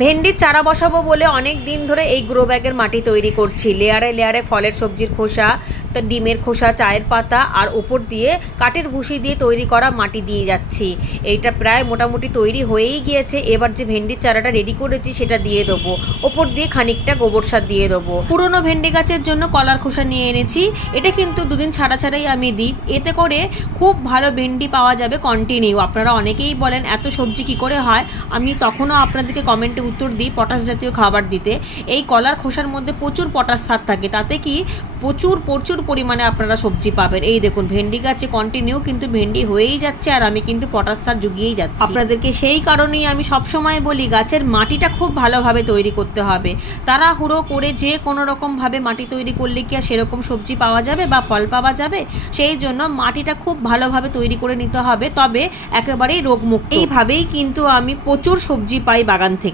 ভেন্ডির চারা বসাবো বলে অনেক দিন ধরে এই গ্রো ব্যাগের মাটি তৈরি করছি। লেয়ারে লেয়ারে ফলের সবজির খোসা, তার ডিমের খোসা, চায়ের পাতা আর ওপর দিয়ে কাঠের ভুসি দিয়ে তৈরি করা মাটি দিয়ে যাচ্ছি। এইটা প্রায় মোটামুটি তৈরি হয়েই গিয়েছে। এবার যে ভেন্ডির চারাটা রেডি করেছি সেটা দিয়ে দেবো। ওপর দিয়ে খানিকটা গোবর সার দিয়ে দেবো। পুরনো ভেন্ডি গাছের জন্য কলার খোসা নিয়ে এনেছি। এটা কিন্তু দুদিন ছাড়া ছাড়াই আমি দিই, এতে করে খুব ভালো ভেন্ডি পাওয়া যাবে কন্টিনিউ। আপনারা অনেকেই বলেন এত সবজি কি করে হয়, আমি তখনও আপনাদেরকে কমেন্টে উত্তর দিই পটাশ জাতীয় খাবার দিতে। এই কলার খোসার মধ্যে প্রচুর পটাশ সার থাকে, তাতে কি প্রচুর প্রচুর পরিমাণে আপনারা সবজি পাবেন। এই দেখুন ভেন্ডি গাছে কন্টিনিউ কিন্তু ভেন্ডি হয়েই যাচ্ছে, আর আমি কিন্তু পটাশ সার জুগিয়েই যাচ্ছি আপনাদেরকে। সেই কারণেই আমি সবসময় বলি গাছের মাটিটা খুব ভালোভাবে তৈরি করতে হবে। তাড়াহুড়ো করে যে কোনো রকমভাবে মাটি তৈরি করলে কি আর সেরকম সবজি পাওয়া যাবে বা ফল পাওয়া যাবে? সেই জন্য মাটিটা খুব ভালোভাবে তৈরি করে নিতে হবে, তবে একেবারেই রোগমুক্ত। এইভাবেই কিন্তু আমি প্রচুর সবজি পাই বাগান থেকে।